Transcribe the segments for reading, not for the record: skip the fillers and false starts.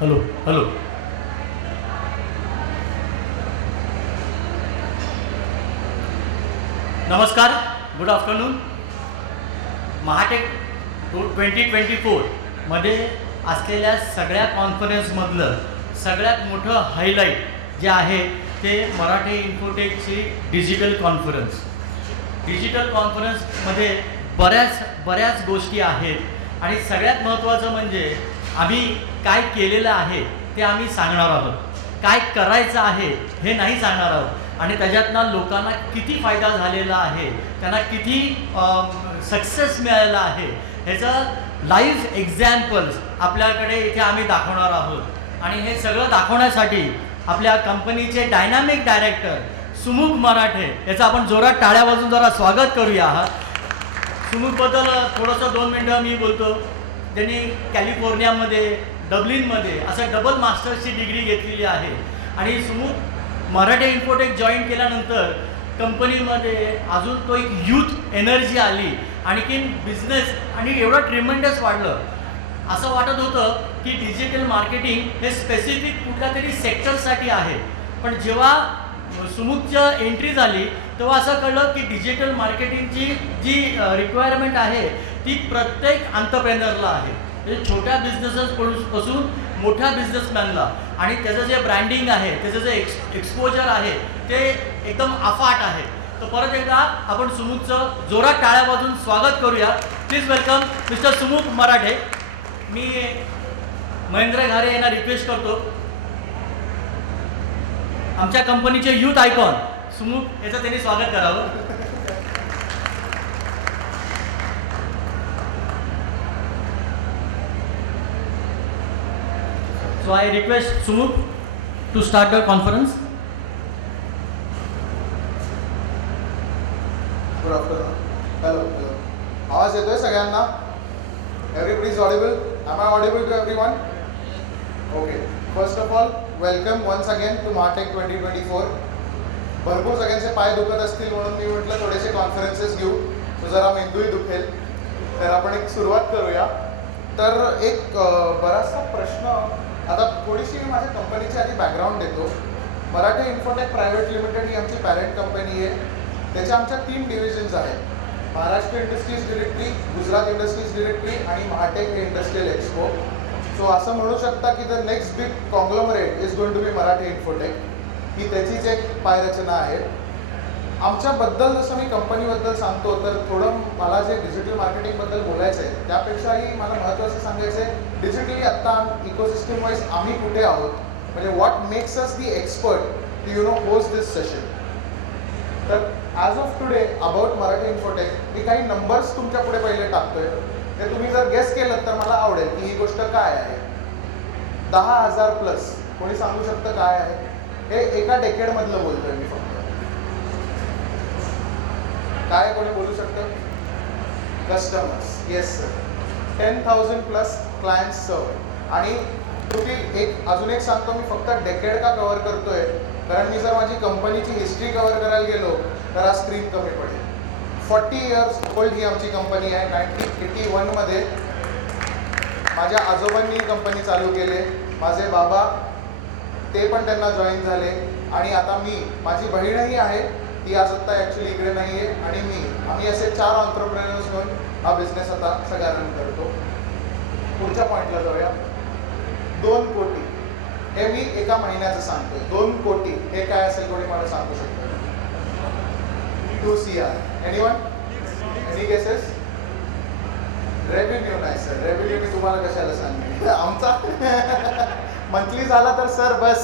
Hello hello. नमस्कार, good afternoon. महाटेक 2024मध्ये असलेल्या सगळ्या कॉन्फरन्समधलं सगळ्यात मोठं हायलाईट जे आहे ते मराठी इन्फोटेकची डिजिटल कॉन्फरन्स. डिजिटल कॉन्फरन्समध्ये बऱ्याच गोष्टी आहेत आणि सगळ्यात महत्त्वाचं म्हणजे आम्ही काय केलेलं आहे ते आम्ही सांगणार आहोत. काय करायचं आहे हे नाही सांगणार आहोत आणि त्याच्यातनं लोकांना किती फायदा झालेला आहे, त्यांना किती सक्सेस मिळालेला आहे ह्याचं लाईव्ह एक्झॅम्पल्स आपल्याकडे इथे आम्ही दाखवणार आहोत. आणि हे सगळं दाखवण्यासाठी आपल्या कंपनीचे डायनामिक डायरेक्टर सुमुख मराठे याचं आपण जोरात टाळ्या वाजून जरा स्वागत करूया. सुमुखबद्दल थोडंसं 2 मिनटं मी बोलतो. त्यांनी कॅलिफोर्नियामध्ये डब्लिनमध्ये असं डबल मास्टर्सची डिग्री घेतलेली आहे आणि सुमुख मराठे इन्फोटेक जॉईन केल्यानंतर कंपनीमध्ये अजून तो एक यूथ एनर्जी आली, आणखीन बिझनेस आणि एवढं ट्रिमेंडस वाढलं. असं वाटत होतं की डिजिटल मार्केटिंग हे स्पेसिफिक कुठल्या तरी सेक्टरसाठी आहे, पण जेव्हा सुमुखचं एंट्री झाली तेव्हा असं कळलं की डिजिटल मार्केटिंगची जी रिक्वायरमेंट आहे ती प्रत्येक एंटरप्रेनरला आहे. म्हणजे छोट्या बिझनेसेसपासून मोठ्या बिझनेसमॅनला, आणि त्याचं जे ब्रँडिंग आहे, त्याचं जे एक्सपोजर आहे ते एकदम अफाट आहे. तर परत एकदा आपण सुमुखचं जोरात टाळ्या वाजून स्वागत करूया. प्लीज वेलकम मिस्टर सुमुख मराठे. मी महेंद्र घारे यांना रिक्वेस्ट करतो आमच्या कंपनीचे यूथ आयकॉन सुमुख याचं त्यांनी स्वागत करावं. So I request Sumukh to start the conference. Good afternoon. Hello hello. आवाज येतोय सगळ्यांना? Everybody is audible? Am I audible to everyone? Okay. First of all welcome once again to Mahatech 2024. भरपूर सगळ्यांचे पाय दुखत असतील म्हणून मी म्हटलं थोडेसे कॉन्फरन्सेस घेऊ, तो जरा मेंदूही दुखेल. तर आपण एक सुरुवात करूया. तर एक बराचसा प्रश्न, आता थोडीशी मी माझ्या कंपनीची आधी बॅकग्राऊंड देतो. मराठी इन्फोटेक प्रायव्हेट लिमिटेड ही आमची पॅरेंट कंपनी आहे. त्याच्या आमच्या 3 डिव्हिजन्स आहेत: Maharashtra industries directory, Gujarat industries directory आणि महाटेक इंडस्ट्रियल एक्सपो. सो असं म्हणू शकता की the next big conglomerate is going to be Marathi infotech. ही त्याचीच एक पायरचना आहे. आमच्याबद्दल जसं मी कंपनीबद्दल सांगतो तर थोडं मला जे डिजिटल मार्केटिंगबद्दल बोलायचं आहे त्यापेक्षाही मला महत्त्वाचं सांगायचं आहे डिजिटली आत्ता इकोसिस्टम वाईज आम्ही कुठे आहोत, म्हणजे what makes us the expert to host this session. तर as of today about Marathi Infotech मी काही नंबर्स तुमच्या पुढे पहिले टाकतोय. ते तुम्ही जर गेस केलं तर मला आवडेल की ही गोष्ट काय आहे. 10,000 प्लस. कोणी सांगू शकतं काय आहे? हे एका डेकेडमधलं बोलतोय मी फक्त. काय कोणी बोलू शकतं? Customers. Yes sir. 10,000 plus clients सर्व. आणि तुम्ही अजून एक सांगतो, मी फक्त डेकेड का कव्हर करतोय कारण मी जर माझी कंपनीची हिस्ट्री कव्हर करायला गेलो तर हा स्क्रीन कमी पडेल. 40 इयर्स ओल्ड ही आमची कंपनी आहे. 1981मध्ये माझ्या आजोबांनी कंपनी चालू केले. माझे बाबा ते पण त्यांना जॉईन झाले आणि आता मी, माझी बहीणही आहे, ती आज आत्ता ॲक्च्युली इकडे नाही आहे, आणि आम्ही असे 4 ऑन्ट्रप्रेनर्स घेऊन हा बिझनेस आता सगळा रन करतो. पुढच्या पॉईंटला जाऊया. 2 कोटी हे मी एका महिन्याचं सांगतो. 2 कोटी हे काय असेल कोणी मला सांगू शकतो? 2 CR. Anyone? Any guesses? Revenue नाही सर. रेव्हेन्यू मी तुम्हाला कशाला सांगेन? आमचा मंथली झाला तर सर बस.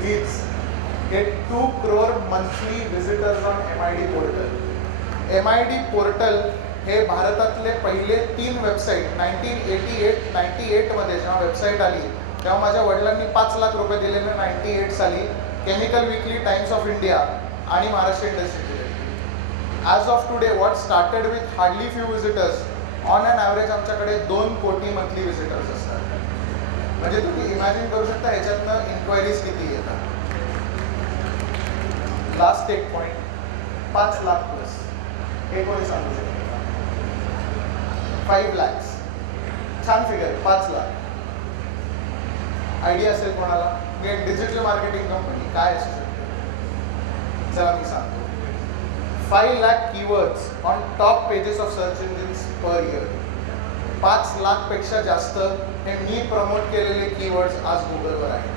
Leads get 2 crore monthly visitors on MID portal. MID portal हे भारतातले पहिले 3 वेबसाईट 1998मध्ये जेव्हा वेबसाईट आली तेव्हा माझ्या वडिलांनी 5 लाख रुपये दिलेले 98 साली Chemical Weekly, Times of India आणि Maharashtra industry. As of today what started with hardly few visitors, on an average आमच्याकडे 2 कोटी मंथली विजिटर्स असतात. म्हणजे तुम्ही इमॅजिन करू शकता ह्याच्यातनं इन्क्वायरीज किती येतात. लास्ट एक पॉईंट, 5 लाख प्लस. हे कोणी सांगू शकतो? 5 lakhs. छान फिगर 5 लाख. आयडिया असेल कोणाला? मी एक डिजिटल मार्केटिंग कंपनी काय असू शकते? चला मी सांगतो. 5 lakh keywords on top pages of search engines per year. 5 lakh पेक्षा जास्त हे मी प्रमोट केलेले कीवर्ड्स आज गुगलवर आहेत.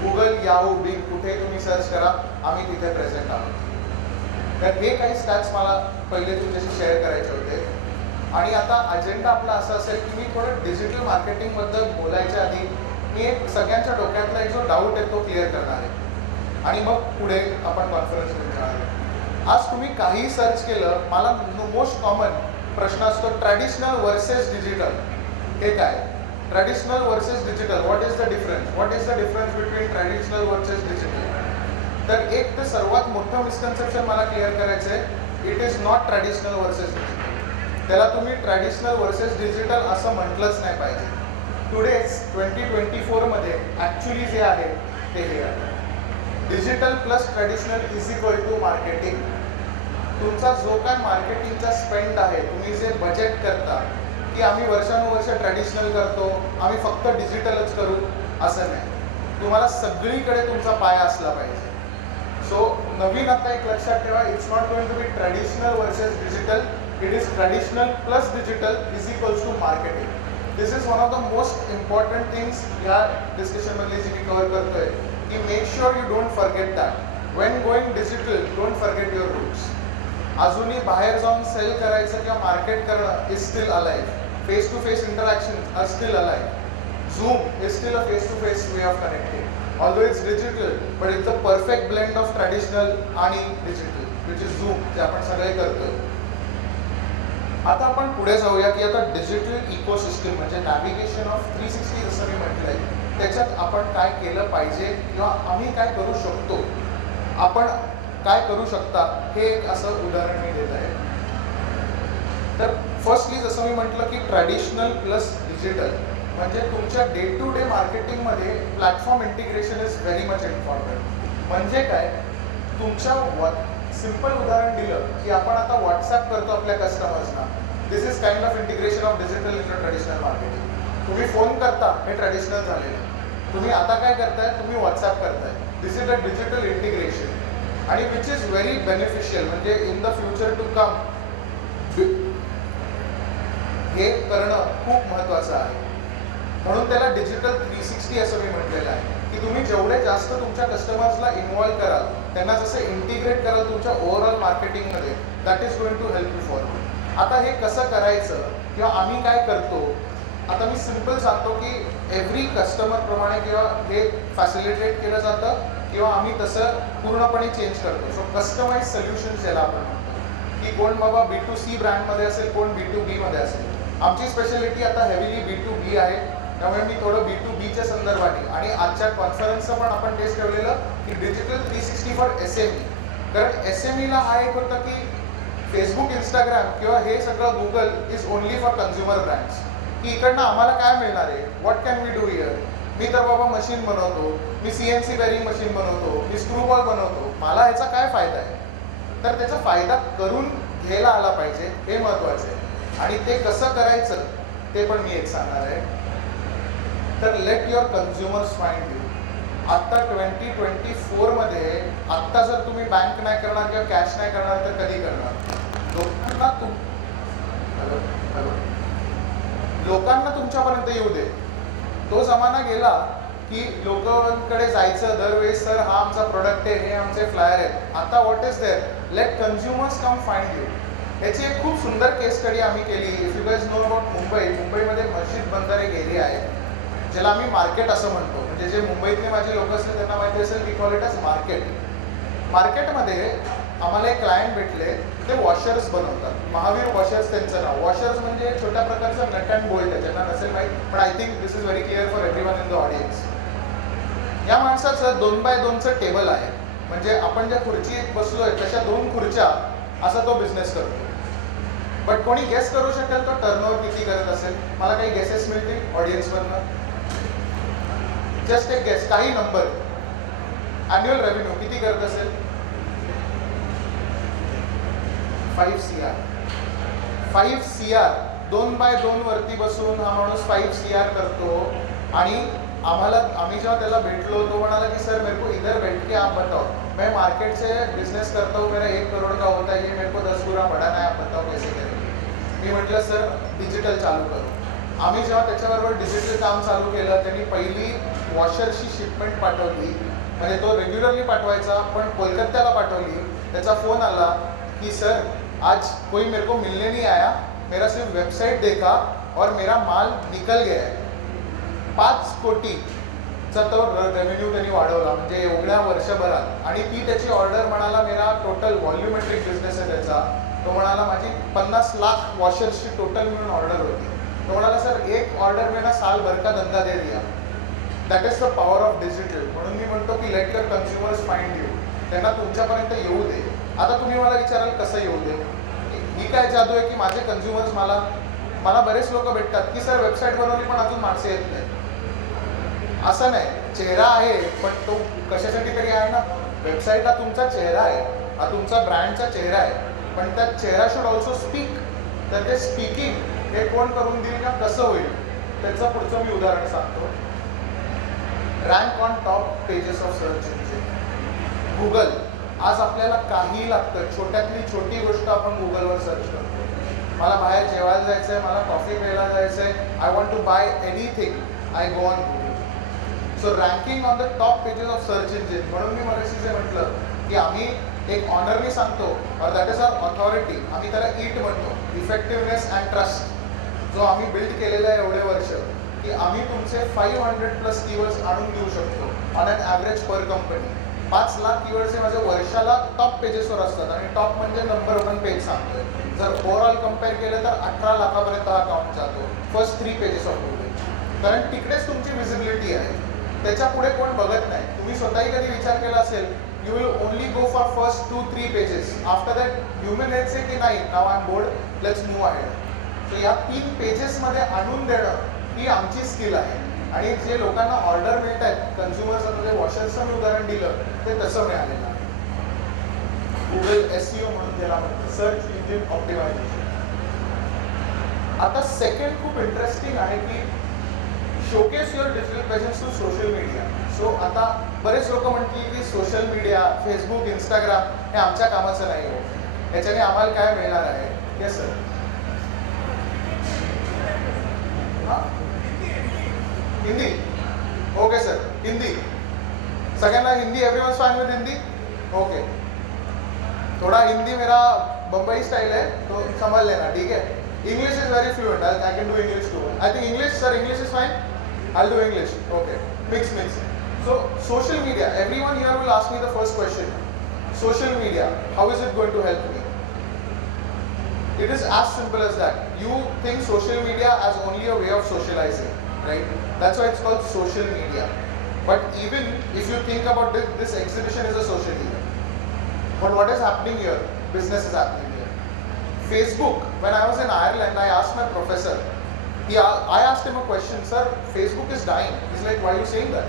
गुगल, याहू, बिंग कुठे तुम्ही सर्च करा, आम्ही तिथे प्रेझेंट आहोत. तर हे काही स्टॅट्स मला पहिले तुमच्याशी शेअर करायचे होते. आणि आता अजेंडा आपला असा असेल की मी थोडं डिजिटल मार्केटिंगबद्दल बोलायच्या आधी मी एक सगळ्यांच्या डोक्यातला एक जो डाऊट आहे तो क्लिअर करणार आहे आणि मग पुढे आपण कॉन्फरन्समध्ये जाणार आहे. आज तुम्ही काहीही सर्च केलं, मला मोस्ट कॉमन प्रश्न असतो ट्रॅडिशनल वर्सेस डिजिटल. हे काय? Traditional versus digital, what is the difference? What is the difference between traditional versus digital? तर एक तर सर्वात मोठं मिसकन्सेप्शन मला क्लिअर करायचं आहे, it is not traditional versus digital. त्याला तुम्ही ट्रॅडिशनल वर्सेस डिजिटल असं म्हटलंच नाही पाहिजे. टुडेज 2024मध्ये ॲक्च्युली जे आहे ते हे आहे, digital plus traditional is equal to marketing. तुमचा जो काय मार्केटिंगचा स्पेंड आहे, तुम्ही जे बजेट करता की आम्ही वर्षानुवर्ष ट्रॅडिशनल करतो, आम्ही फक्त डिजिटलच करू, असं नाही. तुम्हाला सगळीकडे तुमचा पाय असला पाहिजे. सो नवीन आता एक लक्षात ठेवा, it's not going to be traditional versus digital, it is traditional plus digital is equals to marketing. This is one of the most important things या डिस्कशनमधली जी मी कव्हर करतोय की make sure you don't forget that. When going digital don't forget your roots. अजूनही बाहेर जाऊन sell करायचं किंवा मार्केट करणं is still alive. Face to face interaction are still alive. Zoom is still a face-to-face way of connecting. Although it's digital, but it's the perfect blend of traditional आणि digital, which is Zoom, जे आपण सगळे करतोय. आता आपण पुढे जाऊया की आता डिजिटल इकोसिस्टम म्हणजे नॅव्हिगेशन ऑफ 360 जसं मी म्हटलंय, त्याच्यात आपण काय केलं पाहिजे किंवा आम्ही काय करू शकतो, आपण काय करू शकता, हे एक असं उदाहरण मी देत आहे. तर फर्स्टली जसं मी म्हटलं की ट्रॅडिशनल प्लस डिजिटल म्हणजे तुमच्या डे टू डे मार्केटिंगमध्ये platform integration is very much important. म्हणजे काय, तुमच्या सिम्पल उदाहरण दिलं की आपण आता व्हॉट्सॲप करतो आपल्या कस्टमर्सना. This is kind of integration of digital in traditional marketing. तुम्ही फोन करता, हे ट्रॅडिशनल झालेलं. तुम्ही आता काय करताय, तुम्ही व्हॉट्सॲप करताय. This is a digital integration आणि विच इज व्हेरी बेनिफिशियल. म्हणजे in the future to come हे करणं खूप महत्त्वाचं आहे. म्हणून त्याला डिजिटल 360 असं मी म्हटलेलं आहे की तुम्ही जेवढे जास्त तुमच्या कस्टमर्सला इन्व्हॉल्व कराल, त्यांना जसं इंटिग्रेट कराल तुमच्या ओव्हरऑल मार्केटिंगमध्ये, that is going to help you forward. आता हे कसं करायचं किंवा आम्ही काय करतो, आता मी सिम्पल सांगतो की एव्हरी कस्टमरप्रमाणे किंवा हे फॅसिलिटेट केलं जातं किंवा आम्ही तसं पूर्णपणे चेंज करतो. सो कस्टमाइज सोल्युशन्स ज्याला आपण म्हणतो की कोण बाबा B2C ब्रँडमध्ये असेल, कोण B2Bमध्ये असेल. आमची स्पेशालिटी आता हेवीली B2B आहे, त्यामुळे मी थोडं B2Bच्या संदर्भाने आणि आजच्या कॉन्फरन्सचं पण आपण टेस्ट ठेवलेलं की डिजिटल 360 फॉर SME. कारण SMEला हा एक होतं की फेसबुक, इंस्टाग्राम किंवा हे सगळं Google is only for consumer brands. की इकडनं आम्हाला काय मिळणार आहे, what can we do here. मी तर बाबा मशीन बनवतो, मी CNC बेरिंग मशीन बनवतो, मी स्क्रूबॉल बनवतो, मला ह्याचा काय फायदा आहे. तर त्याचा फायदा करून घ्यायला आला पाहिजे, हे महत्त्वाचं आहे. आणि ते कसं करायचं ते पण मी एक सांगणार आहे. तर late your consumers find you. आत्ता 2024मध्ये आत्ता जर तुम्ही बँक नाही करणार किंवा कॅश नाही करणार तर कधी करणार. लोकांना तुमच्यापर्यंत येऊ दे. तो जमाना गेला की लोकांकडे जायचं दरवेळेस, सर हा आमचा प्रोडक्ट आहे, हे आमचे फ्लायर आहेत. आता what is there, let consumers come find you. याची एक खूप सुंदर केस स्टडी आम्ही केली. If you guys know about मुंबईमध्ये मस्जिद बंदर एक एरिया आहे ज्याला आम्ही मार्केट असं म्हणतो. म्हणजे जे मुंबईतले माझे लोक असतील त्यांना माहिती असेल, we call it as market. मार्केटमध्ये आम्हाला एक क्लायंट भेटले, ते वॉशर्स बनवतात. महावीर वॉशर्स त्यांचं नाव. वॉशर्स म्हणजे छोट्या प्रकारचं नट अँड बोल्ट आहे, ज्यांना नसेल माहीत, पण I think this is very clear for everyone in the audience. या माणसाचं 2x2चं टेबल आहे. म्हणजे आपण ज्या खुर्चीत बसलोय तशा 2 खुर्च्या असा तो बिझनेस करतो. बट कोणी गेस करू शकेल तो टर्नओव्हर किती करत असेल. मला काही गेसेस मिळतील ऑडियन्समधनं. जस्ट एक गेस, काही नंबर. ॲन्युअल रेव्हेन्यू किती करत असेल. 5 CR. 5 CR 2x2 वरती बसून हा माणूस 5 CR करतो आणि आम्ही जेव्हा त्याला भेटलो तो म्हणाला की सर मेरे को इधर बैठ के आप बताओ, मैं मार्केट से बिजनेस करता हूँ, मेरा 1 करोड़ का होता है, ये मेरे को 10 गुना बढ़ाना है, आप बताओ कैसे करेंगे. मी म्हटलं सर डिजिटल चालू करू. आम्ही जेव्हा त्याच्याबरोबर डिजिटल काम चालू केलं त्यांनी पहिली वॉशरची शिपमेंट पाठवली, म्हणजे तो रेग्युलरली पाठवायचा पण कोलकात्याला पाठवली. त्याचा फोन आला कि सर आज कोई मेरे को मिलने नहीं आया, मेरा सिर्फ वेबसाइट देखा और मेरा माल निकल गया है. 5 कोटीचा तो रेव्हेन्यू त्यांनी वाढवला म्हणजे एवढ्या वर्षभरात. आणि ती त्याची ऑर्डर म्हणाला मेरा टोटल व्हॉल्युमेट्रिक बिझनेस आहे त्याचा. तो म्हणाला माझी 50 लाख वॉशर्सची टोटल मिळून ऑर्डर होती. तो म्हणाला सर एक ऑर्डर में ना साल भर का धंदा दे दिया. That is the power of digital. म्हणून मी म्हणतो की let your consumers find you. त्यांना तुमच्यापर्यंत येऊ दे. आता तुम्ही मला विचाराल कसं येऊ दे. ही काय जादू आहे की माझे कन्झ्युमर्स मला बरेच लोक भेटतात की सर वेबसाईट बनवली पण अजून माणसं येत नाही. असं नाही, चेहरा आहे पण तो कशासाठी तरी आहे ना. वेबसाईटला तुमचा चेहरा आहे, हा तुमचा ब्रँडचा चेहरा आहे, पण त्या चेहरा शुड ऑल्सो स्पीक. तर ते स्पीकिंग हे कोण करून देईल का कसं होईल त्याचं पुढचं मी उदाहरण सांगतो. Rank on top pages of search engine. Google आज आपल्याला काही लागतं, छोट्यातली छोटी गोष्ट आपण गुगलवर सर्च करतो. मला बाहेर जेवायला जायचं आहे, मला कॉफी प्यायला जायचं आहे, I want to buy anything, I go on Google. So ranking on the top pages of search engine. म्हणून मी मगाशी जे म्हटलं की आम्ही एक ऑनरली सांगतो और दॅट इज आवर ऑथॉरिटी. आम्ही त्याला ईट म्हणतो, इफेक्टिव्हनेस अँड ट्रस्ट. जो आम्ही बिल्ड केलेला आहे एवढे वर्ष की आम्ही तुमचे 500+ कीवर्ड्स आणून देऊ शकतो on an average per company. 5 lakh keywords हे माझ्या वर्षाला टॉप पेजेसवर असतात आणि टॉप म्हणजे नंबर 1 पेज सांगतोय. जर ओव्हरऑल कम्पेअर केलं तर 18 लाखापर्यंत हा अकाउंट जातो फर्स्ट 3 पेजेस ऑफ गुगल. कारण तिकडेच तुमची विजिबिलिटी आहे, त्याच्या पुढे कोण बघत नाही. तुम्ही स्वतःही कधी विचार केला असेल you will only go for first 2-3 pages. After that human head say की नाही now I am bored, let's move ahead. So या 3 पेजेसमध्ये आणून देणं ही आमची स्किल आहे. आणि जे लोकांना ऑर्डर मिळत आहेत कन्झ्युमर्सचं जे वॉशर्सचं मी उदाहरण दिलं ते तसं मिळालेलं आहे. गुगल SEO म्हणून त्याला म्हणतो, सर्च इंजिन ऑप्टिमायझेशन. आता सेकंड खूप इंटरेस्टिंग आहे की showcase your digital presence to social media. So आता बरेच लोक म्हणतील की सोशल मीडिया फेसबुक इंस्टाग्राम हे आमच्या कामाचं नाही हो, ह्याच्याने आम्हाला काय मिळणार आहे. Yes sir. हां हिंदी. Okay sir. हिंदी सगळ्यांना हिंदी. एवरीवन फाइन विद हिंदी. ओके. थोड़ा हिंदी मेरा बम्बई स्टाइल है तो समझ लेना, ठीक है. English is very fluent. I can do English too. I think English sir, English is fine. I'll do English. Okay. Mix. So social media. Everyone here will ask me the first question. Social media. How is it going to help me? It is as simple as that. You think social media as only a way of socializing, right? That's why it's called social media. But even if you think about this exhibition is a social media. But what is happening here? Business is happening here. Facebook. When I was in Ireland, I asked my professor. I asked him a question, sir, Facebook is dying. He's like, why are you saying that?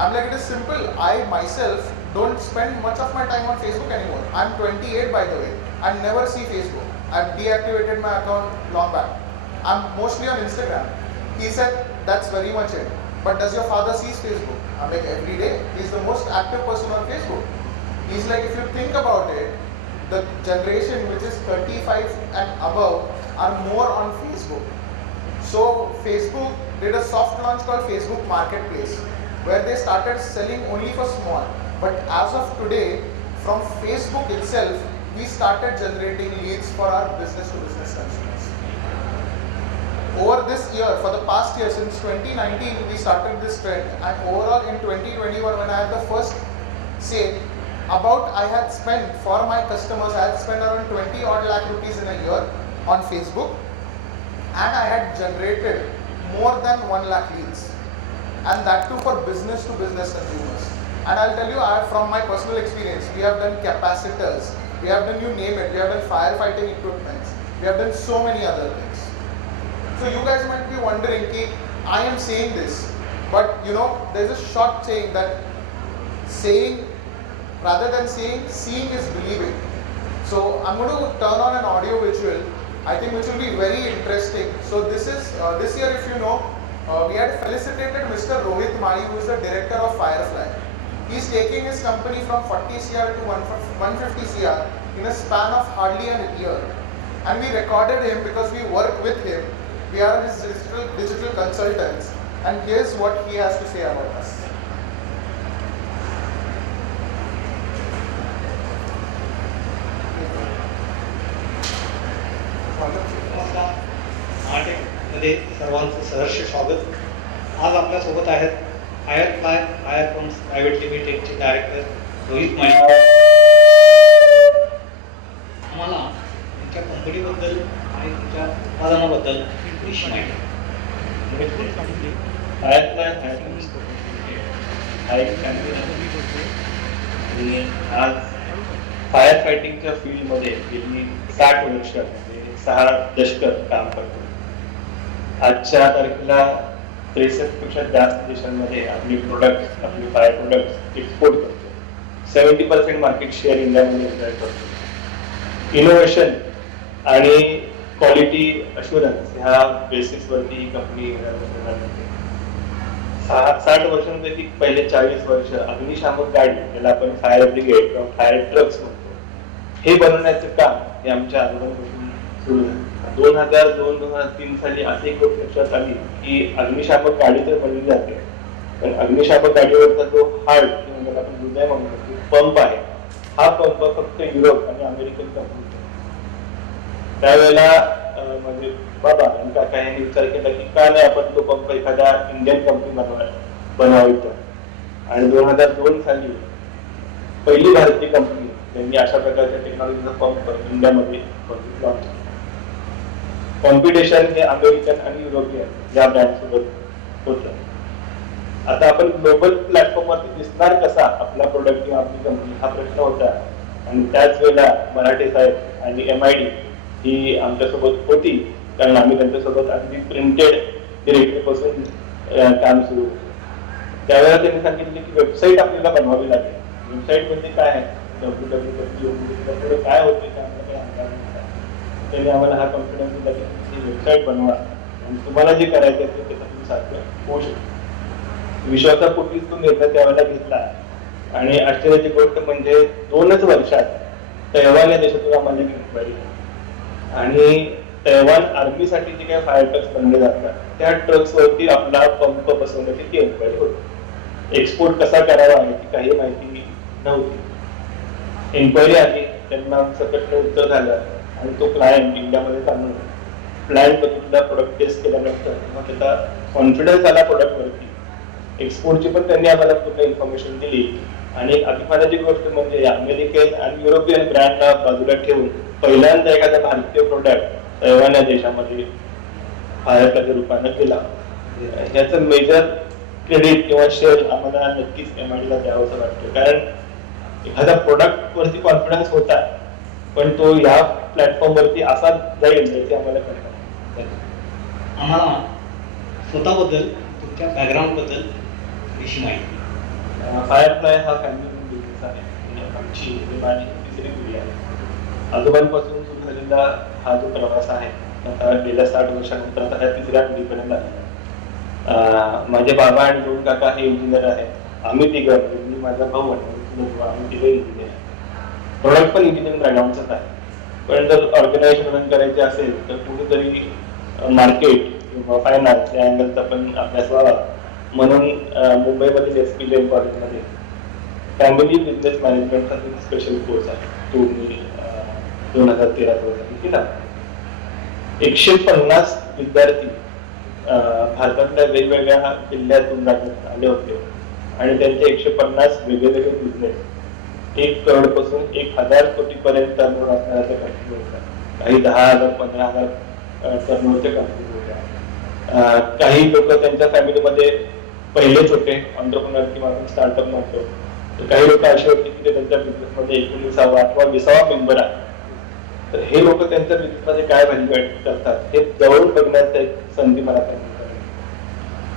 I'm like, it is simple. I myself don't spend much of my time on Facebook anymore. I'm 28 by the way. I never see Facebook. I've deactivated my account long back. I'm mostly on Instagram. He said, that's very much it. But does your father see Facebook? I'm like, every day. He's the most active person on Facebook. He's like, if you think about it, the generation which is 35 and above are more on Facebook. So Facebook did a soft launch called Facebook Marketplace where they started selling only for small. But as of today, from Facebook itself, we started generating leads for our business to business customers. Over this year, for the past year, since 2019, we started this trend. And overall in 2021, when I had the first sale, I had spent for my customers, I had spent around 20 odd lakh rupees in a year on Facebook. And I had generated more than 1 lakh leads, and that too for business to business consumers. And I'll tell you, from my personal experience, we have done capacitors, we have done, you name it, we have done firefighting equipments, we have done so many other things. So you guys might be wondering, I am saying this, but you know, there's a short saying that saying rather than saying, seeing is believing. So I'm going to turn on an audio visual I think which will be very interesting. So this year, if you know, we had felicitated Mr. Rohit Mai, who is the director of Firefly. He is taking his company from 40 CR to 150 CR in a span of hardly a year. And we recorded him because we work with him. We are his digital consultants. And here's what he has to say about us. नमस्कार. मार्टेकमध्ये सर्वांचं सहर्ष स्वागत. आज आपल्यासोबत आहेत फायरफ्लाय fire pumps private लिमिटेडचे director Rohit माळी. आम्हाला तुमच्या कंपनीबद्दल आणि तुमच्या उत्पादनाबद्दल थोडीशी माहिती. फायरफ्लाय फायर पंप्स हा एक कंपनी आणि आज फायर फायटिंगच्या फील्डमध्ये गेली 60 वर्ष म्हणजे 6 दशक काम करतो. आजच्या तारखेला 63 पेक्षा जास्त देशांमध्ये आपली प्रोडक्ट आपली फायर प्रोडक्ट एक्सपोर्ट करतो. 70% मार्केट शेअर इंडियामध्ये एन्जॉय करतो. इनोव्हेशन आणि क्वालिटी अश्युरन्स ह्या बेसिसवरती ही कंपनी 60 वर्षांपैकी पहिले 40 वर्ष अग्निशामक गाडी ज्याला आपण फायर ब्रिगेड किंवा फायर ट्रक्स म्हणतो हे बनवण्याचं काम हे आमच्या आजोबांपासून सुरू झालं. 2002-2003 साली अशी एक गोष्ट लक्षात आली की अग्निशामक गाडी तर बनवली जाते पण अग्निशामक गाडीवरचा जो हार्ट किंवा ज्याला आपण हृदय म्हणतो पंप आहे हा पंप फक्त युरोप आणि अमेरिकन कंपनी. त्यावेळेला म्हणजे बाबा आणि काका यांनी विचार केला की का नाही आपण तो पंप एखाद्या इंडियन कंपनी बनवायचा. आणि 2002 साली पहिली भारतीय कंपनी त्यांनी अशा प्रकारच्या टेक्नॉलॉजीचा पंप इंडियामध्ये लॉन्च. कॉम्पिटिशन हे अमेरिकन आणि युरोपियन या ब्रँड सोबत होतं. आता आपण ग्लोबल प्लॅटफॉर्मवरती दिसणार कसा आपला प्रोडक्ट किंवा आपली कंपनी हा प्रश्न होता. आणि त्याच वेळेला मराठे साहेब आणि MID ही आमच्यासोबत होती कारण आम्ही त्यांच्यासोबत अगदी प्रिंटेड डिरेक्टरी पासून काम सुरू होतं. त्यावेळेला त्यांनी सांगितले की वेबसाईट आपल्याला बनवावी लागेल. वेबसाईट म्हणजे काय आहे www काय होते त्यांनी आम्हाला हा कॉन्फिडन्स दिला की वेबसाईट बनवा आणि तुम्हाला जे करायचं आहे ते तुम्ही साध्य होऊ शकतो. विश्वासापोटीच तो निर्णय त्यावेळेला घेतला. आणि आश्चर्याची गोष्ट म्हणजे 2च वर्षात तैवान या देशातून आम्हाला इन्क्वायरी आणि तैवान आर्मीसाठी जे काही फायर ट्रक्स बनले जातात त्या ट्रक्स वरती आपला पंप बसवण्याची ती इन्क्वायरी होती. एक्सपोर्ट कसा करावा याची काही माहिती नव्हती. इन्क्वायरी आली त्यांना सकट उत्तर झालं आणि तो क्लायंट इंडियामध्ये चालू प्लॅन बघितला प्रोडक्ट टेस्ट केल्यानंतर मग त्याचा कॉन्फिडन्स आला प्रोडक्टवरती. एक्सपोर्टची पण त्यांनी आम्हाला पूर्ण इन्फॉर्मेशन दिली. आणि अभिमानाची गोष्ट म्हणजे अमेरिकन आणि युरोपियन ब्रँडला बाजूला ठेवून पहिल्यांदा एखादा भारतीय प्रोडक्ट तैवान या देशामध्ये फायरच्या रूपाने केला. याचं मेजर क्रेडिट किंवा शेअर आम्हाला नक्कीच MIDला द्यावं असं वाटतं कारण एखाद्या प्रोडक्ट वरती कॉन्फिडन्स होता पण तो या प्लॅटफॉर्म वरती असा जाईल याची आम्हाला कल्पना. आम्हाला स्वतःबद्दल तुमच्या बॅकग्राऊंड बद्दल थोडीशी माहिती. फायरफ्लाय हा फॅमिली बिझनेस आहे. आमची तिसरी पिढी आहे. आजोबांपासून सुरू झालेला हा जो प्रवास आहे आता गेल्या 60 वर्षानंतर आता ह्या 3ऱ्या पिढीपर्यंत आहे. माझे बाबा आणि 2 काका हे इंजिनियर आहेत. आम्ही तिघं मी माझा भाऊ आणि आम्ही तिघं इंजिनियर. प्रोडक्ट पण इंजिनिअरिंग बॅकग्राऊंडच आहे. पण जर ऑर्गनायझेशन रन करायचे असेल तर कुठेतरी मार्केट किंवा फायनान्स या अँगलचा पण अभ्यास व्हावा म्हणून मुंबईमधील SP जैन कॉलेजमध्ये फॅमिली बिझनेस मॅनेजमेंटचा स्पेशल कोर्स आहे तो मी 2013 साली केला. 150 विद्यार्थी भारतातल्या वेगवेगळ्या जिल्ह्यातून राज्यात आले होते आणि त्यांचे 150 वेगवेगळे बिझनेस 1 करोड पासून 1000 कोटी पर्यंत टर्नओव्हर असणाऱ्या कंपनी होत्या. काही 10,000 15,000 टर्नओव्हरच्या कंपनी होत्या. काही लोक त्यांच्या फॅमिलीमध्ये पहिलेच होते एंटरप्रेन्योर किंवा स्टार्टअप नव्हतो. तर काही लोक असे होते की ते त्यांच्या बिझनेसमध्ये 19वा अथवा 20वा मेंबर आहे. तर हे लोक त्यांच्या बिझनेसमध्ये काय व्हॅल्यू ऍड करतात हे जवळून बघण्याचा एक संधी मला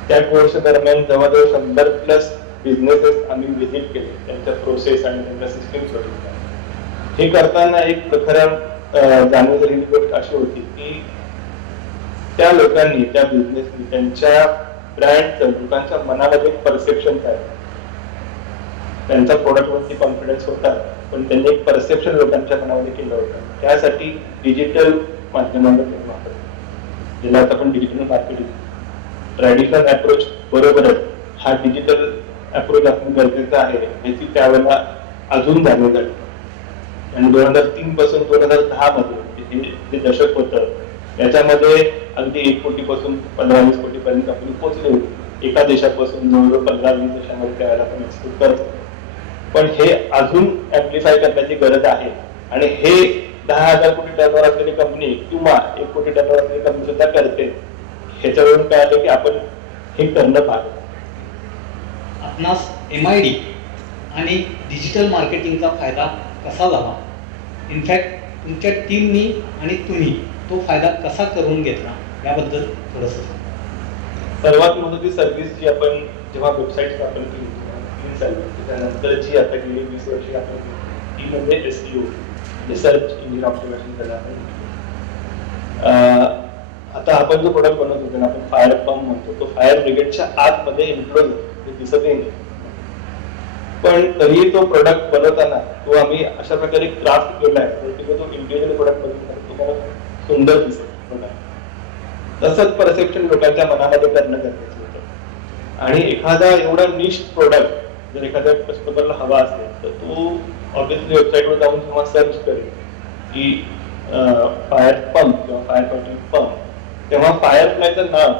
त्या कोर्स दरम्यान जवळजवळ 100+ बिझनेसेस आम्ही व्हिजिट केले. त्यांच्या प्रोसेस आणि त्यांच्या सिस्टीम्स बघितल्या. हे करताना एक प्रखर जाणून झालेली गोष्ट अशी होती की त्या लोकांनी, त्या बिझनेसनी त्यांच्या ब्रँडचं लोकांच्या मनामध्ये एक परसेप्शन तयार, त्यांचा प्रोडक्टवरती कॉन्फिडन्स होता, पण त्यांनी एक परसेप्शन लोकांच्या मनामध्ये केलं होतं. त्यासाठी डिजिटल माध्यमांचा वापर, ज्याला आता आपण डिजिटल मार्केटिंग, ट्रॅडिशनल अप्रोच बरोबरच हा डिजिटल अप्रोच असणं गरजेचं आहे याची त्यावेळेला अजून जाणीव झाली. आणि 2003 पासून 2010 मध्ये हे जे दशक होतं त्याच्यामध्ये अगदी 1 कोटीपासून 15-20 कोटीपर्यंत आपण पोहोचले होते. एका देशापासून जवळजवळ 15-20 देशांमध्ये त्यावेळेला आपण एक्सपोर्ट करतो. पण हे अजून ऍम्प्लिफाय करण्याची गरज आहे. आणि हे 10,000 कोटी टर्नओव्हर असलेली कंपनी किंवा 1 कोटी टर्नओव्हर असलेली कंपनी सुद्धा करते. ह्याच्यावरून कळालं की आपण हे करणं भाग. आपणास MID आणि डिजिटल मार्केटिंगचा फायदा कसा झाला, इनफॅक्ट तुमच्या टीमनी आणि तुम्ही तो फायदा कसा करून घेतला याबद्दल थोडंसं. सर्वात महत्त्वाची सर्व्हिस जी आपण जेव्हा वेबसाईट स्थापन केली त्यानंतरची आता गेली 20 वर्षे आपण ती म्हणजे SEO, सर्च इंजिन ऑप्टिमायझेशन त्याला आपण. आता आपण जो प्रोडक्ट बनवत होतो ना, आपण फायर पंप म्हणतो, तो फायर ब्रिगेडच्या आतमध्ये इन्क्लोज दिसतही नाही. पण तरीही तो प्रोडक्ट बनवताना तो आम्ही अशा प्रकारे क्राफ्ट केलाय की तो इंडिव्हिज्युअल प्रोडक्ट बनवताना तुम्हाला सुंदर दिसत. तसंच परसेप्शन लोकांच्या मनामध्ये करणं गरजेचं होतं. आणि एखादा एवढा निश प्रोडक्ट जर एखाद्या कस्टमरला हवा असेल तर तो ऑब्विसली वेबसाईटवर जाऊन जेव्हा सर्च करेल की फायर पंप किंवा फायर फायटिंग पंप, तेव्हा फायर फ्लायचं नाव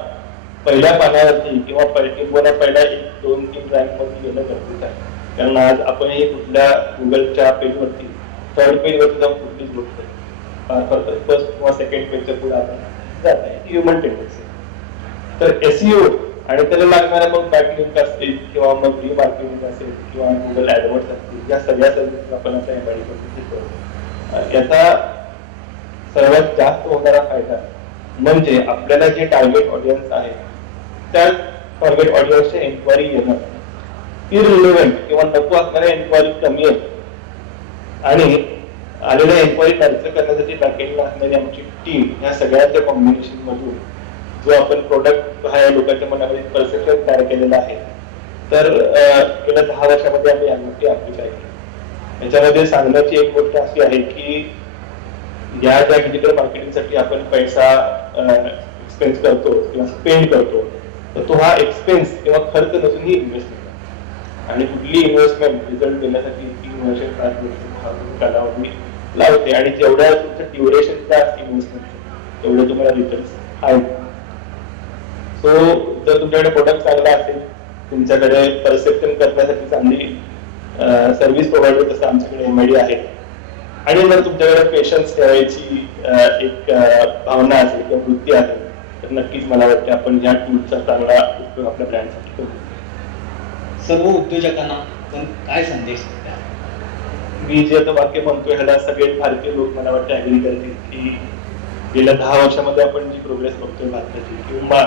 पहिल्या पानावरती किंवा पहिल्या 1, 2, 3 रँकमध्ये येणं गरजेचं आहे. कारण आज आपणही कुठल्या गुगलच्या पेजवरती थर्ड पेजवरती जाऊन कुठलीच गोष्ट फर्स्ट किंवा सेकंड पेजच्या पुढे आपण जात आहे, ह्युमन टेंडन्सी. तर SEO आणि त्याला लागणाऱ्या मग बॅकलिंक असतील किंवा मग रीमार्केटिंग असेल किंवा गुगल ऍडवर्ड्स असतील, या सगळ्या सर्व्हिस आपण आता MID करतो. याचा सर्वात जास्त होणारा फायदा म्हणजे आपल्याला जे टार्गेट ऑडियन्स आहे त्या टार्गेट ऑडियन्सच्या एन्क्वायरी येणं, इररिलेव्हंट किंवा नको असणाऱ्या एन्क्वायरी कमी आहेत. आणि आलेल्या एन्क्वायरी नर्चर करण्यासाठी बॅकएंडला असणारी आमची टीम, या सगळ्यांच्या कॉम्बिनेशन मधून जो आपण प्रोडक्ट हा लोकांच्या मनामध्ये परसेप्शन तयार केलेला आहे, तर गेल्या 10 वर्षामध्ये आम्ही या गोष्टी अप्लिफाय केल्या. याच्यामध्ये सांगण्याची एक गोष्ट अशी आहे की या ज्या डिजिटल मार्केटिंगसाठी आपण पैसा एक्सपेन्स करतो किंवा स्पेंड करतो, तर तो हा एक्सपेन्स किंवा खर्च नसून ही इन्व्हेस्टमेंट. आणि कुठली इन्व्हेस्टमेंट रिझल्ट देण्यासाठी 3 वर्ष 5 वर्ष कालावधी लावते. आणि जेवढ्या तुमच्या ड्युरेशनचा इन्व्हेस्टमेंट तेवढे तुम्हाला रिटर्न्स आहेत. सो जर तुमच्याकडे प्रोडक्ट चांगला असेल, तुमच्याकडे परसेप्शन करण्यासाठी चांगली सर्व्हिस प्रोव्हाइडर तसं आमच्याकडे MID आहे, आणि जर तुमच्याकडे पेशन्स ठेवायची एक भावना असेल किंवा वृत्ती असेल, तर नक्कीच मला वाटते आपण या टूलचा चांगला उपयोग आपल्या ब्रँडसाठी करू. सर्व उद्योजकांना पण काय संदेश द्याल? मी जे आता वाक्य म्हणतोय ह्याला सगळे भारतीय लोक मला वाटतं ऍग्री करतील की गेल्या 10 वर्षामध्ये आपण जी प्रोग्रेस बघतोय भारताची, किंवा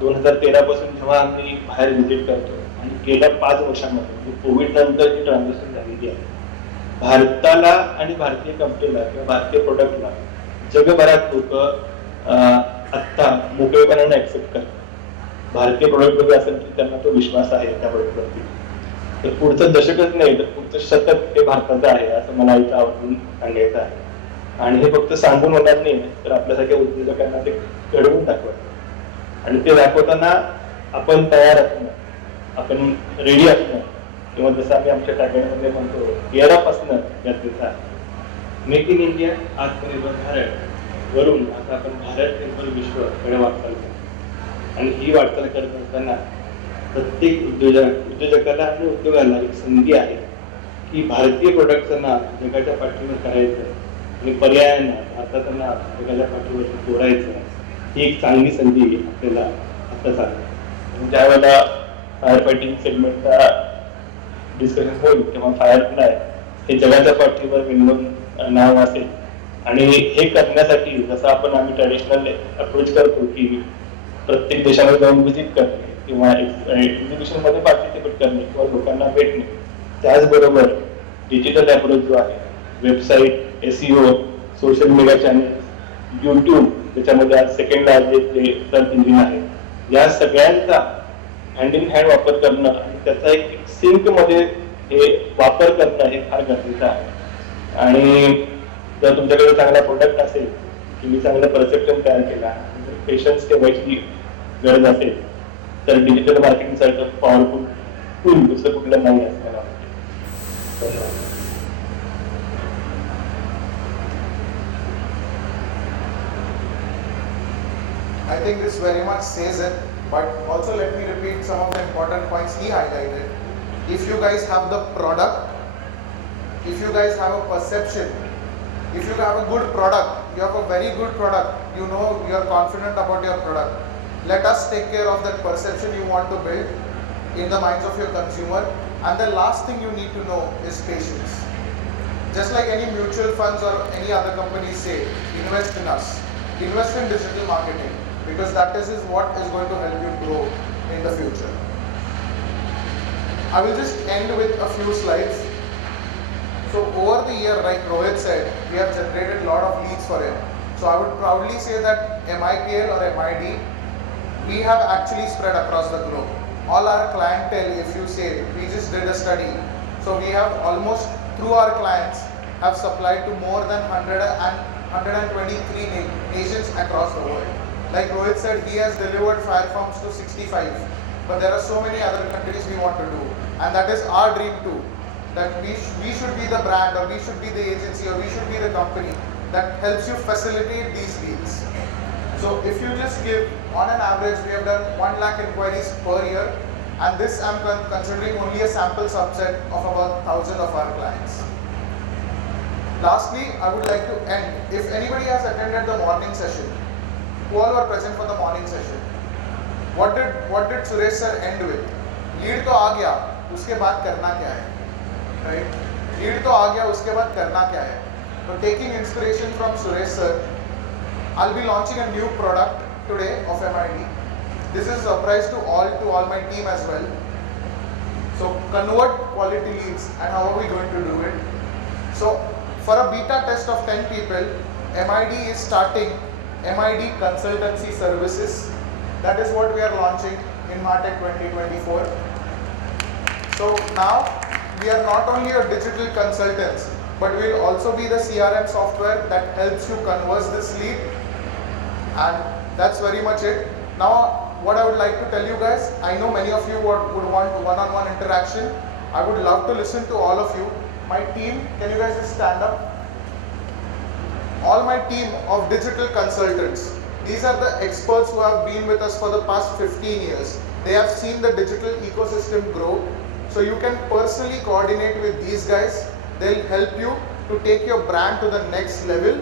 2013 पासून जेव्हा आम्ही बाहेर व्हिजिट करतो आणि गेल्या 5 वर्षामध्ये कोविड नंतर जी ट्रान्झॅक्शन झालेली आहे, भारताला आणि भारतीय कंपनीला किंवा भारतीय प्रोडक्टला जगभरात लोक आत्ता मोकळेपणाने ऍक्सेप्ट करतात. भारतीय प्रोडक्ट मध्ये असेल की त्यांना तो विश्वास आहे त्या प्रोडक्टवरती. तर पुढचं दशकच नाही तर पुढचं शतक हे भारताचं आहे असं मला इथं आवडून सांगायचं आहे. आणि हे फक्त सांगून होणार नाही, तर आपल्यासारख्या उद्योजकांना ते घडवून दाखवायचं. आणि ते दाखवताना आपण तयार असणं, आपण रेडी असणं, किंवा जसं आम्ही आमच्या टॅगलाईनमध्ये म्हणतो गिअर अप असणं गरजेचं आहे. मेक इन इंडिया, आत्मनिर्भर भारत वरून आता आपण भारत निर्भर विश्वकडे वाटचाल करतो. आणि ही वाटचाल करत असताना प्रत्येक उद्योजकाला आणि उद्योगाला एक संधी आहे की भारतीय प्रोडक्टचं नाव जगाच्या पाठीवर करायचं आणि पर्यायानं भारताचं नाव जगाच्या पाठीवर जोडायचं, ही एक चांगली संधी आपल्याला आता चालू. ज्या वेळेला फायर फायटिंग सेगमेंटचा डिस्कशन होईल तेव्हा फायर फ्लाय हे जगाच्या पाठीवर मिनिमम नाव असेल. आणि हे करण्यासाठी जसं आम्ही ट्रॅडिशनल अप्रोच करतो की प्रत्येक देशामध्ये जाऊन व्हिजिट करणे किंवा एक्झिबिशन मध्ये पार्टिसिपेट करणे किंवा लोकांना भेटणे, त्याचबरोबर डिजिटल अप्रोच जो आहे, website, SEO, social media channel, YouTube, त्याच्यामध्ये आज सेकंडला जे सर्च इंजिन आहे, या सगळ्यांचा हँड इन हँड वापर करणं आणि त्याचा एक सिंकमध्ये हे वापर करणं हे फार गरजेचं आहे. आणि जर तुमच्याकडे चांगला प्रोडक्ट असेल, तुम्ही चांगला परसेप्शन तयार केला, पेशन्स ठेवायची गरज असेल, तर डिजिटल मार्केटिंग सारखं पॉवरफुल टूल दुसरं कुठलं नाही असताना. I think this very much says it, but also let me repeat some of the important points he highlighted. If you guys have the product, if you guys have a perception, if you have a good product, you have a very good product, you know you are confident about your product, let us take care of that perception you want to build in the minds of your consumer. And the last thing you need to know is patience. Just like any mutual funds or any other companies say, invest in us, invest in digital marketing, because that is what is going to help you grow in the future. I will just end with a few slides. So over the year, like Rohit said, we have generated a lot of leads for him. So I would proudly say that MIPL or MID, we have actually spread across the globe. All our clientele, if you say, we just did a study. So we have almost, through our clients, have supplied to more than 123 nations across the world. Like Rohit said, he has delivered fire farms to 65. But there are so many other countries we want to do. And that is our dream too. That we should be the brand, or we should be the agency, or we should be the company that helps you facilitate these leads. So if you just give, on an average, we have done 1 lakh inquiries per year. And this I'm considering only a sample subset of about 1,000 of our clients. Lastly, I would like to end. If anybody has attended the morning session, who all were present for the morning session? What did Suresh sir end with? Lead तो आ गया, उसके बाद करना क्या है? Right? Lead तो आ गया, उसके बाद करना क्या है? So taking inspiration from Suresh sir, I'll be launching a new product today of MID. This is a surprise to all my team as well. So convert quality leads, and how are we going to do it? So for a beta test of 10 people, MID is starting MID consultancy services. That is what we are launching in MarTech 2024. So now we are not only a digital consultants, but we will also be the CRM software that helps you converse this lead. And that's very much it. Now what I would like to tell you guys, I know many of you would want one-on-one interaction. I would love to listen to all of you. My team, can you guys just stand up? All my team of digital consultants, these are the experts who have been with us for the past 15 years. They have seen the digital ecosystem grow. So you can personally coordinate with these guys. They'll help you to take your brand to the next level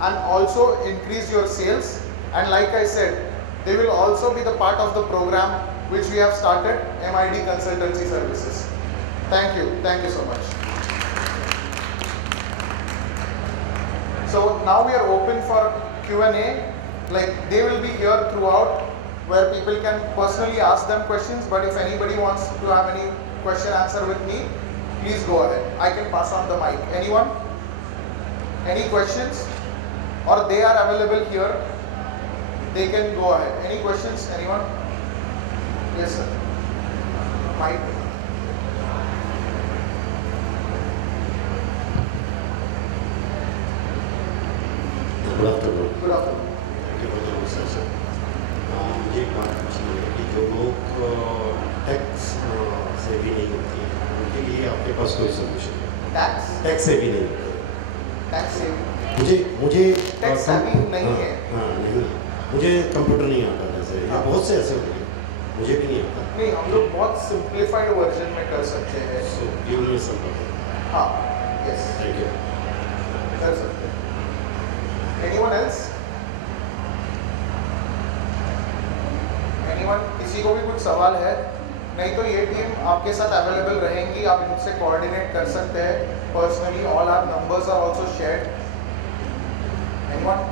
and also increase your sales. And like I said, they will also be the part of the program which we have started, MID Consultancy Services. Thank you so much. So now we are open for Q&A. Like they will be here throughout, where people can personally ask them questions. But if anybody wants to have any question answer with me, please go ahead. I can pass on the mic. Anyone? Any questions? Or they are available here. They can go ahead. Any questions? Anyone? Yes, sir. Mic. Good afternoon. Good afternoon. Thank you for the discussion. मुझे एक बात पूछनी है कि जो लोग tax सेवी नहीं होती है, उनके लिए आपके पास कोई सोल्यूशन है? टैक्स सेवी नहीं होती। टैक्स सेवी। मुझे टैक्स सेवी नहीं है। हाँ नहीं, मुझे कंप्यूटर नहीं आता जैसे, या बहुत से ऐसे होते हैं, मुझे भी नहीं आता। नहीं, हम लोग बहुत सिंप्लीफाइड वर्जन में कर सकते हैं। So give me some problem. हाँ, yes. Thank you. कर सकते हैं। Anyone else? Anyone? किसी को भी कुछ सवाल है? नहीं तो ये टीम आपके साथ अवेलेबल रहेंगी, आप इनसे कोऑर्डिनेट कर सकते हैं personally. All our numbers are also shared. Anyone?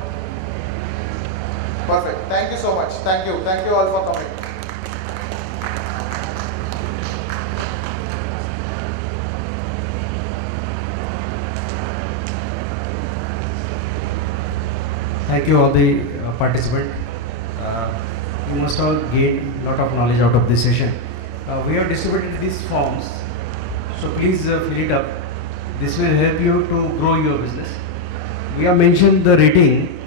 Perfect. Thank you so much. Thank you all for coming. thank you all the participants. You must all gain a lot of knowledge out of this session. We have distributed these forms, so please fill it up. This will help you to grow your business. We have mentioned the rating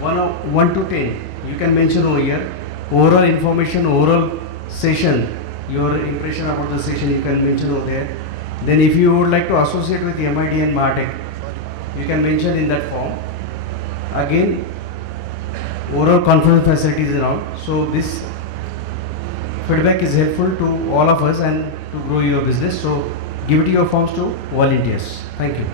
1 to 10. You can mention over here. Overall information, overall session, your impression about the session you can mention over there. Then if you would like to associate with MID and MarTech, you can mention in that form. Again, overall conference facilities around. So this feedback is helpful to all of us and to grow your business. So give it your forms to volunteers. Thank you.